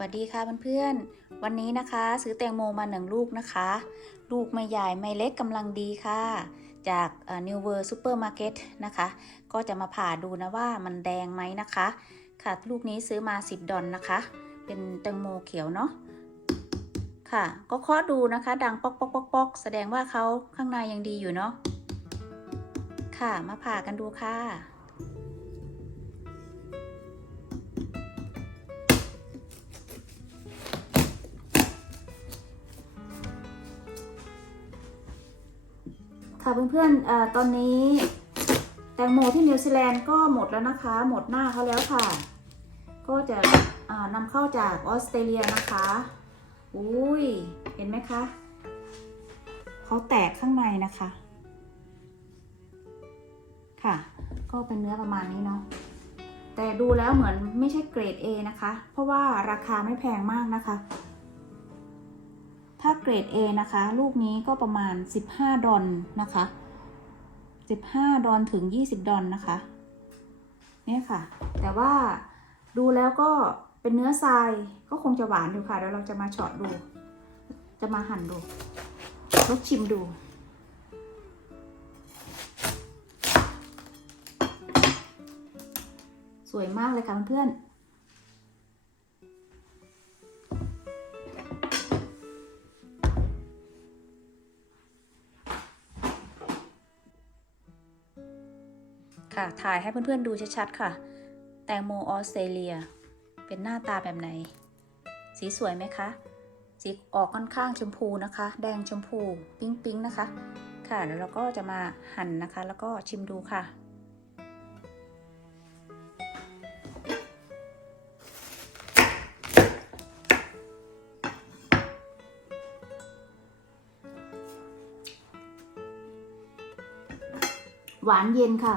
วัสดีค่ะเพื่อนๆ วันนี้นะคะ ซื้อแตงโมมาหนึ่งลูกนะคะ ลูกไม่ใหญ่ไม่เล็กกำลังดีค่ะ จาก New World Supermarket นะคะ ก็จะมาผ่าดูนะว่ามันแดงไหมนะคะ ค่ะลูกนี้ซื้อมา 10 ดอลนะคะ เป็นแตงโมเขียวเนาะค่ะ ก็เคาะดูนะคะ ดังป๊อกป๊อกป๊อกป๊อกแสดงว่าเขาข้างในยังดีอยู่เนาะค่ะมาผ่ากันดูค่ะ ค่ะเพื่อนๆอตอนนี้แตงโมที่นิวซีแลนด์ก็หมดแล้วนะคะ หมดหน้าเขาแล้วค่ะ ก็จะนำเข้าจากออสเตรเลียนะคะอุ้ยเห็นไหมคะเขาแตกข้างในนะคะ ค่ะ ก็เป็นเนื้อประมาณนี้เนาะแต่ดูแล้วเหมือนไม่ใช่เกรด A นะคะ เพราะว่าราคาไม่แพงมากนะคะ ถ้าเกรด A นะคะ ลูกนี้ก็ประมาณ 15 ดอลนะคะ 15 ดอลถึง 20 ดอลนะคะ เนี่ยค่ะ แต่ว่าดูแล้วก็เป็นเนื้อทรายก็คงจะหวานอยู่ค่ะเดี๋ยวเราจะมาเฉาะดู จะมาหั่นดูรสชิมดูสวยมากเลยค่ะเพื่อนๆ ค่ะ ถ่ายให้เพื่อนๆดูชัดๆค่ะ แตงโมออสเตรเลีย เป็นหน้าตาแบบไหน สีสวยไหมคะ สีออกค่อนข้างชมพูนะคะ แดงชมพู ปิ๊งๆนะคะ ค่ะแล้วเราก็จะมาหั่นนะคะ แล้วก็ชิมดูค่ะหวานเย็นค่ะ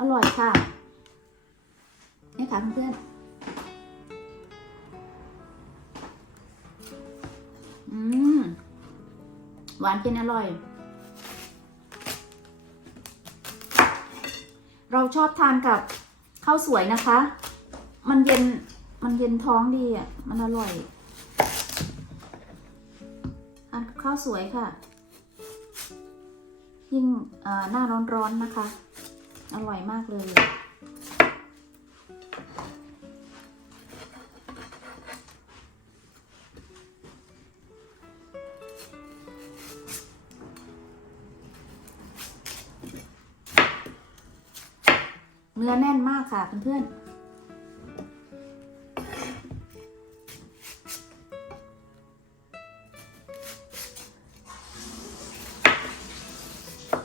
อร่อยค่ะนี่ค่ะเพื่อนอืมหวานเป็นอร่อย เราชอบทานกับข้าวสวยนะคะ มันเย็น มันเย็นท้องดีอะ มันอร่อย ทานกับข้าวสวยค่ะ ยิ่งอ่อหน้าร้อนๆนะคะ อร่อยมากเลย เนื้อแน่นมากค่ะเพื่อนๆ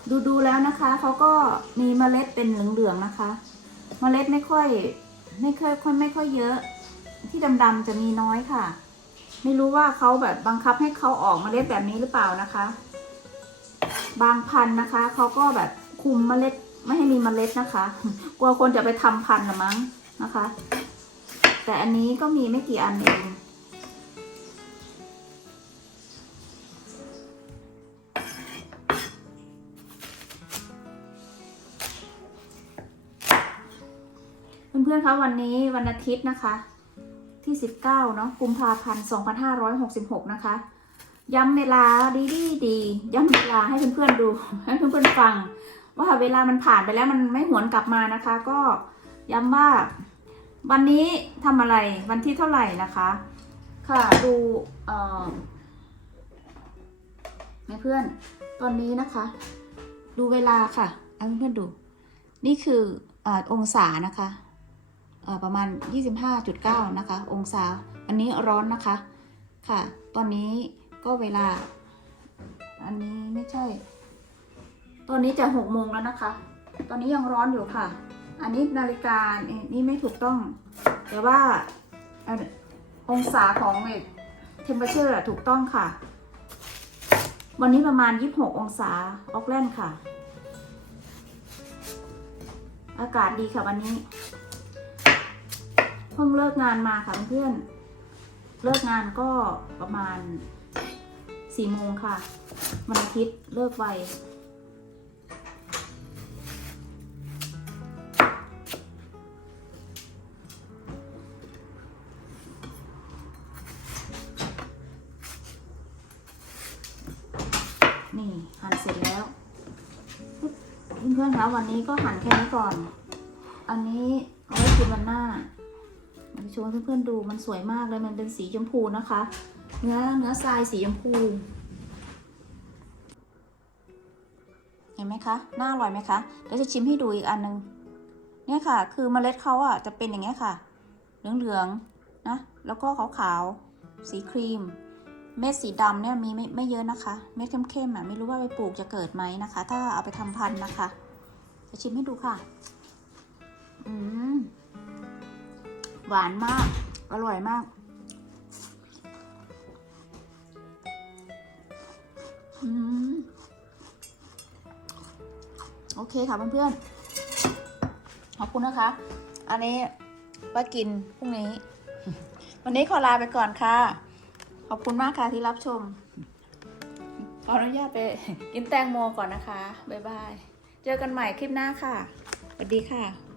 ดูดูแล้วนะคะเขาก็มีเมล็ดเป็นเหลืองๆนะคะ เมล็ดไม่ค่อย ไม่ค่อยค่อยไม่ค่อยเยอะ ที่ดำๆจะมีน้อยค่ะ ไม่รู้ว่าเขาแบบบังคับให้เขาออกเมล็ดแบบนี้หรือเปล่านะคะ บางพันนะคะเขาก็แบบคุมเมล็ดไม่ให้มีเมล็ดนะคะ กลัวคนจะไปทำพันธุ์ละมั้งนะคะ แต่อันนี้ก็มีไม่กี่อันเอง พื่อนๆคะวันนี้วันอาทิตย์นะคะ ที่ 19เนาะกุมภาพันธ์ 2566 นะคะ ย้ำเวลาดีดีดีย้ำเวลาให้เพื่อนๆดูให้เพื่อนๆฟัง ว่าเวลามันผ่านไปแล้วมันไม่หวนกลับมานะคะ ก็ย้ำว่าวันนี้ทำอะไรวันที่เท่าไหร่นะคะ ค่ะดูเอ่อเพื่อนตอนนี้นะคะ ดูเวลาค่ะเอาเพื่อนๆดู นี่คืออองศานะคะ ประมาณ 25.9 นะคะ องศา อันนี้ร้อนนะคะ ค่ะ ตอนนี้ก็เวลา อันนี้ไม่ใช่ ตอนนี้จะหกโมงแล้วนะคะ ตอนนี้ยังร้อนอยู่ค่ะ อันนี้นาฬิกานี่นี่ไม่ถูกต้อง แต่ว่าอองศาของเทมเปอร์เชอร์ถูกต้องค่ะ วันนี้ประมาณ 26 องศาออกแลนด์ค่ะ อากาศดีค่ะวันนี้ พิ่งเลิกงานมาค่ะเพื่อนเลิกงานก็ประมาณสี่โมงค่ะวันอาทิตย์เลิกไวนี่หั่นเสร็จแล้วเพื่อนๆคะวันนี้ก็หั่นแค่นี้ก่อน อันนี้เอาไว้กินวันหน้า โชว์ให้เพื่อนๆดูมันสวยมากเลยมันเป็นสีชมพูนะคะ เนื้อเนื้อทรายสีชมพู เห็นไหมคะน่าอร่อยไหมคะเดี๋ยวจะชิมให้ดูอีกอันนึงเนี่ยค่ะ คือเมล็ดเขาอะจะเป็นอย่างเงี้ยค่ะ เหลืองๆนะแล้วก็ขาวๆสีครีม เม็ดสีดำเนี่ยมีไม่ไม่เยอะนะคะ เม็ดเข้มๆอะไม่รู้ว่าไปปลูกจะเกิดไหมนะคะ ถ้าเอาไปทำพันธุ์นะคะ จะชิมให้ดูค่ะ อืม หวานมาก อร่อยมากอโอเคค่ะเพื่อนๆ ขอบคุณนะคะ อันนี้ไว้กินพรุ่งนี้ วันนี้ขอลาไปก่อนค่ะ ขอบคุณมากค่ะที่รับชม ขออนุญาตไปกินแตงโมก่อนนะคะ บ๊ายบาย เจอกันใหม่คลิปหน้าค่ะ สวัสดีค่ะ